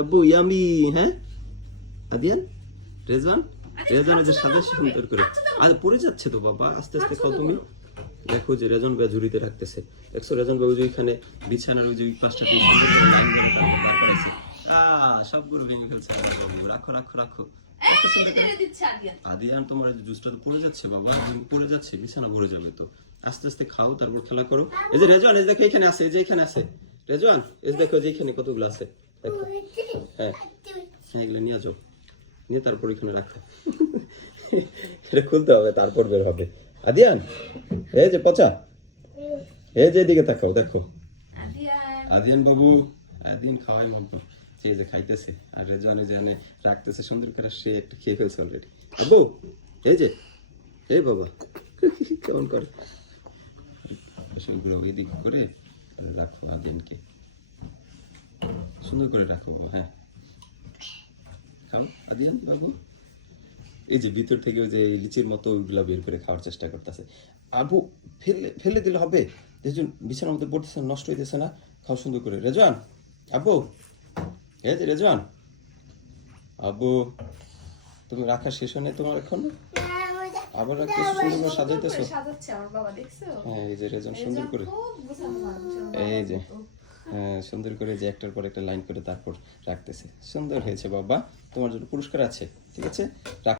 আব্বু ইয়ামি। হ্যাঁ আদিয়ান, রেজওয়ান, রেজওয়ানের যে সাদা সুন্দর করে আর পড়ে যাচ্ছে তো বাবা, আস্তে আস্তে খাও তুমি। দেখো যে রেজন ভাই ঝুড়িতে রাখতেছে, দেখছো রেজন বাবু যে ওইখানে বিছানার ওই যে পাঁচটা পিস সুন্দর করে লাইন করে তারপর বার করাইছে। সবগুলো ভেঙে ফেলছে বাবু। রাখো রাখো রাখো। একটা সুন্দর করে আদিয়ান, তোমার জুসটা তো পড়ে যাচ্ছে বাবা, পড়ে যাচ্ছে, বিছানা ভরে যাবে তো। আস্তে আস্তে খাও, তারপর খেলা করো। এই যে রেজওয়ান, এই দেখো এখানে আছে, এই যে এখানে আছে রেজওয়ান, এই দেখো যে এখানে কতগুলো আছে দেখো। হ্যাঁ হ্যাঁ, এগুলো নিয়ে যাও, নিয়ে তারপর এখানে রাখো। এটা খুলতে হবে, তারপর বের হবে। আদিয়ান, এই যে পচা, এই যে এদিকে তাকাও দেখো। আদিয়ান বাবু, আদিয়ান খাওয়াই মতো, সে যে খাইতেছে আর রেজওয়ানে জানে রাখতেছে সুন্দর করে, সে একটু খেয়ে ফেলছে অলরেডি। বাবু এই যে, এই বাবা কেমন করে সবগুলো এদিক করে রাখো, আদিয়ানকে সুন্দর করে রাখো বাবা। হ্যাঁ খাও আদিয়ান বাবু। এই যে ভিতর থেকে ওই যে লিচির মতো ওইগুলা বের করে খাওয়ার চেষ্টা করতেছে। আবু ফেলে ফেলে দিলে হবে, দেখুন বিছানার মধ্যে পড়তেছে, নষ্ট হইতেছে না। খাও সুন্দর করে। রেজওয়ান, আব্বু, এই যে রেজওয়ান, আব্বু তুমি রাখা শেষ হয় নাই তোমার এখন? আবার রাখতেছো সুন্দর করে সাজাইতেছো। হ্যাঁ এই যে রেজওয়ান সুন্দর করে, এই যে হ্যাঁ সুন্দর করে যে একটার পর একটা লাইন করে তারপর রাখতেছে। সুন্দর হয়েছে বাবা, তোমার জন্য পুরস্কার আছে, ঠিক আছে রাখ।